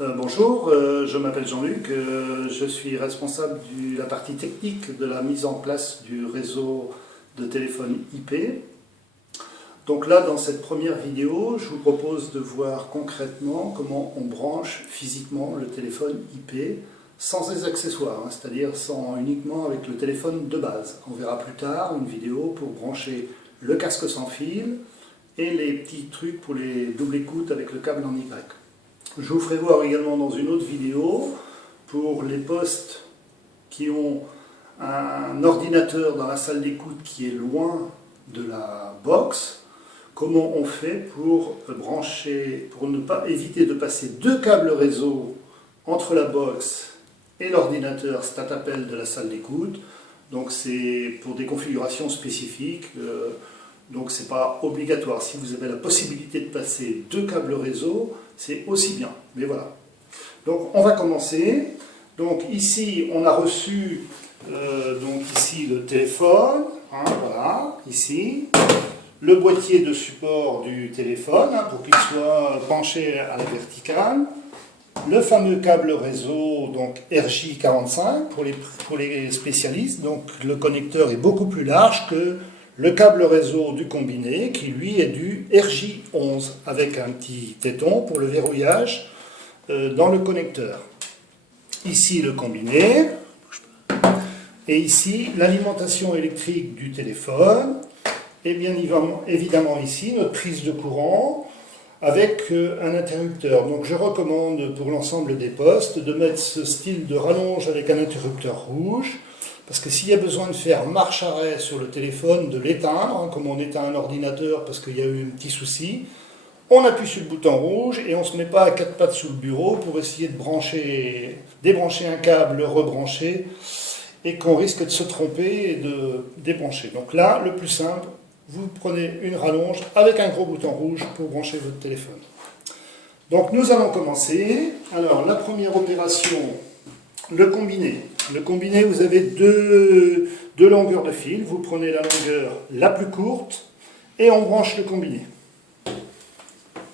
Bonjour, je m'appelle Jean-Luc, je suis responsable de la partie technique de la mise en place du réseau de téléphone IP. Donc là, dans cette première vidéo, je vous propose de voir concrètement comment on branche physiquement le téléphone IP sans les accessoires, c'est-à-dire uniquement avec le téléphone de base. On verra plus tard une vidéo pour brancher le casque sans fil et les petits trucs pour les double écoutes avec le câble en Y. Je vous ferai voir également dans une autre vidéo pour les postes qui ont un ordinateur dans la salle d'écoute qui est loin de la box, comment on fait pour brancher, pour ne pas éviter de passer deux câbles réseau entre la box et l'ordinateur StatAppel de la salle d'écoute. Donc c'est pour des configurations spécifiques, donc c'est pas obligatoire. Si vous avez la possibilité de passer deux câbles réseau, c'est aussi bien, mais voilà. Donc on va commencer. Donc ici on a reçu ici le téléphone, voilà, ici le boîtier de support du téléphone pour qu'il soit penché à la verticale, le fameux câble réseau donc RJ45 pour les spécialistes. Donc le connecteur est beaucoup plus large que le câble réseau du combiné qui lui est du RJ11 avec un petit téton pour le verrouillage dans le connecteur. Ici le combiné et ici l'alimentation électrique du téléphone et bien évidemment ici notre prise de courant avec un interrupteur. Donc je recommande pour l'ensemble des postes de mettre ce style de rallonge avec un interrupteur rouge. Parce que s'il y a besoin de faire marche-arrêt sur le téléphone, de l'éteindre, comme on éteint un ordinateur parce qu'il y a eu un petit souci, on appuie sur le bouton rouge et on ne se met pas à quatre pattes sous le bureau pour essayer de débrancher un câble, le rebrancher, et qu'on risque de se tromper et de débrancher. Donc là, le plus simple, vous prenez une rallonge avec un gros bouton rouge pour brancher votre téléphone. Donc nous allons commencer. Alors la première opération, le combiné. Le combiné, vous avez deux longueurs de fil. Vous prenez la longueur la plus courte et on branche le combiné.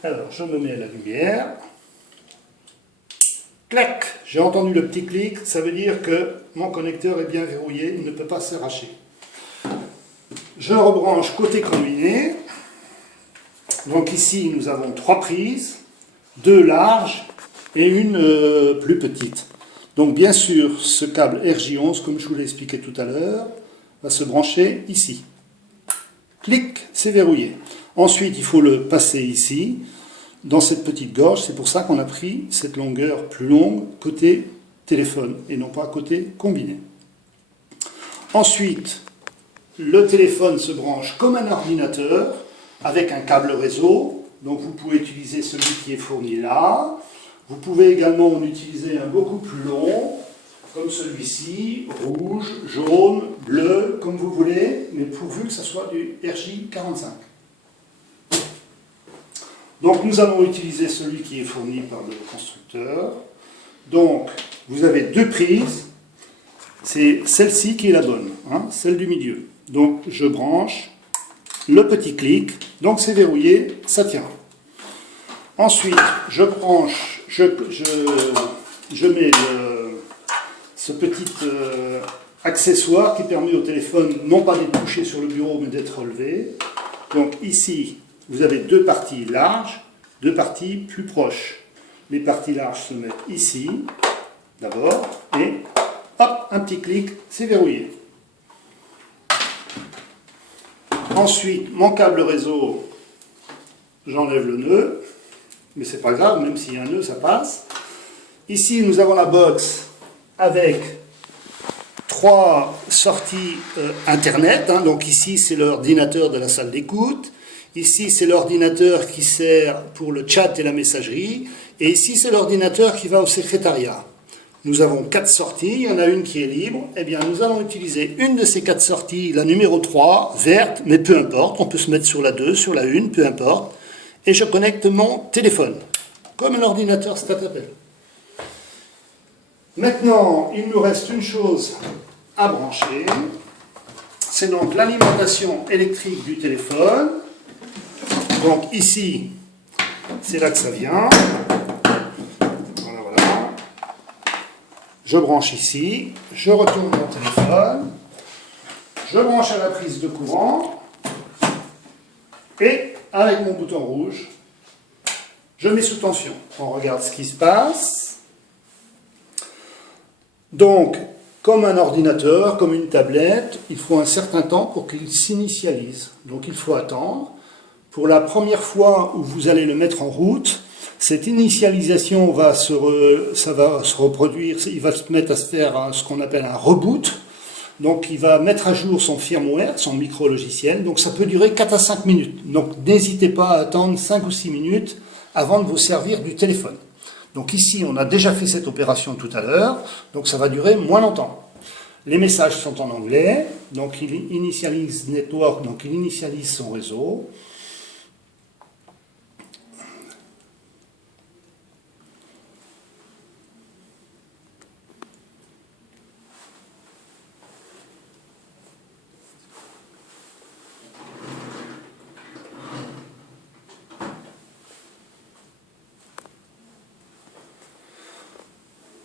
Alors, je me mets à la lumière. Clac! J'ai entendu le petit clic. Ça veut dire que mon connecteur est bien verrouillé. Il ne peut pas s'arracher. Je rebranche côté combiné. Donc ici, nous avons trois prises. Deux larges et une plus petite. Donc bien sûr, ce câble RJ11, comme je vous l'ai expliqué tout à l'heure, va se brancher ici. Clic, c'est verrouillé. Ensuite, il faut le passer ici, dans cette petite gorge. C'est pour ça qu'on a pris cette longueur plus longue côté téléphone et non pas côté combiné. Ensuite, le téléphone se branche comme un ordinateur avec un câble réseau. Donc vous pouvez utiliser celui qui est fourni là. Vous pouvez également en utiliser un beaucoup plus long, comme celui-ci, rouge, jaune, bleu, comme vous voulez, mais pourvu que ce soit du RJ45. Donc nous allons utiliser celui qui est fourni par le constructeur. Donc vous avez deux prises, c'est celle-ci qui est la bonne, celle du milieu. Donc je branche, le petit clic, donc c'est verrouillé, ça tient. Ensuite, je branche, je mets ce petit accessoire qui permet au téléphone non pas d'être couché sur le bureau mais d'être relevé. Donc ici, vous avez deux parties larges, deux parties plus proches. Les parties larges se mettent ici, d'abord, et hop, un petit clic, c'est verrouillé. Ensuite, mon câble réseau, j'enlève le nœud. Mais c'est pas grave, même s'il y a un nœud, ça passe. Ici, nous avons la box avec trois sorties Internet. Donc ici, c'est l'ordinateur de la salle d'écoute. Ici, c'est l'ordinateur qui sert pour le chat et la messagerie. Et ici, c'est l'ordinateur qui va au secrétariat. Nous avons quatre sorties. Il y en a une qui est libre. Eh bien, nous allons utiliser une de ces quatre sorties, la numéro 3, verte, mais peu importe. On peut se mettre sur la 2, sur la 1, peu importe. Et je connecte mon téléphone, comme un ordinateur StatAppel. Maintenant, il nous reste une chose à brancher. C'est donc l'alimentation électrique du téléphone. Donc ici, c'est là que ça vient. je branche ici, je retourne mon téléphone, je branche à la prise de courant, et avec mon bouton rouge, je mets sous tension. On regarde ce qui se passe. Donc, comme un ordinateur, comme une tablette, il faut un certain temps pour qu'il s'initialise. Donc il faut attendre. Pour la première fois où vous allez le mettre en route, cette initialisation va se reproduire, il va se mettre à se faire ce qu'on appelle un reboot. Donc il va mettre à jour son firmware, son micro-logiciel. Donc ça peut durer 4 à 5 minutes. Donc n'hésitez pas à attendre 5 ou 6 minutes avant de vous servir du téléphone. Donc ici, on a déjà fait cette opération tout à l'heure, donc ça va durer moins longtemps. Les messages sont en anglais, donc il initialise network, donc il initialise son réseau.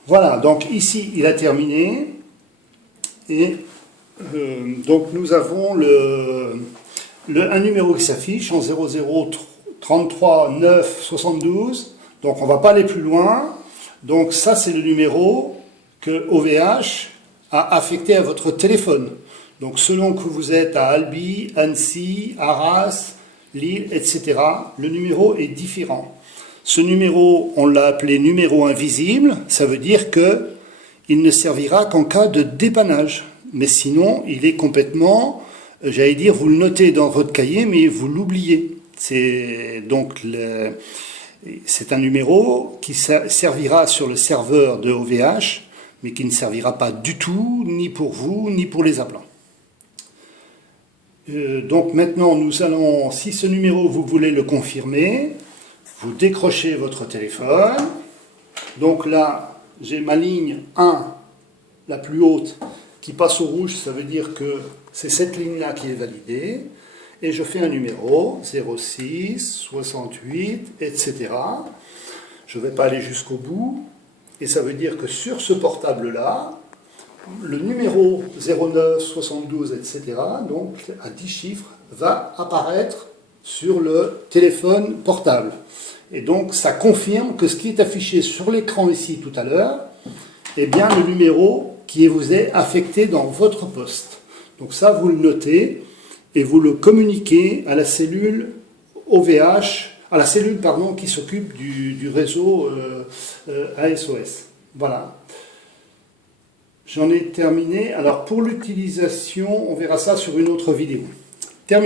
Voilà, donc ici, il a terminé. Et donc nous avons un numéro qui s'affiche en 00 33 9 72. Donc on ne va pas aller plus loin. Donc ça, c'est le numéro que OVH a affecté à votre téléphone. Donc selon que vous êtes à Albi, Annecy, Arras, Lille, etc., le numéro est différent. Ce numéro, on l'a appelé numéro invisible, ça veut dire que il ne servira qu'en cas de dépannage. Mais sinon, il est complètement, j'allais dire, vous le notez dans votre cahier, mais vous l'oubliez. C'est un numéro qui servira sur le serveur de OVH, mais qui ne servira pas du tout, ni pour vous, ni pour les appelants. Donc maintenant, nous allons, si ce numéro, vous voulez le confirmer, vous décrochez votre téléphone. Donc là, j'ai ma ligne 1, la plus haute, qui passe au rouge, ça veut dire que c'est cette ligne-là qui est validée. Et je fais un numéro, 06, 68, etc. Je ne vais pas aller jusqu'au bout. Et ça veut dire que sur ce portable-là, le numéro 09, 72, etc., donc à 10 chiffres, va apparaître sur le téléphone portable. Et donc ça confirme que ce qui est affiché sur l'écran ici tout à l'heure est bien le numéro qui vous est affecté dans votre poste. Donc ça, vous le notez et vous le communiquez à la cellule OVH, à la cellule qui s'occupe du réseau ASOS. Voilà. J'en ai terminé. Alors pour l'utilisation, on verra ça sur une autre vidéo.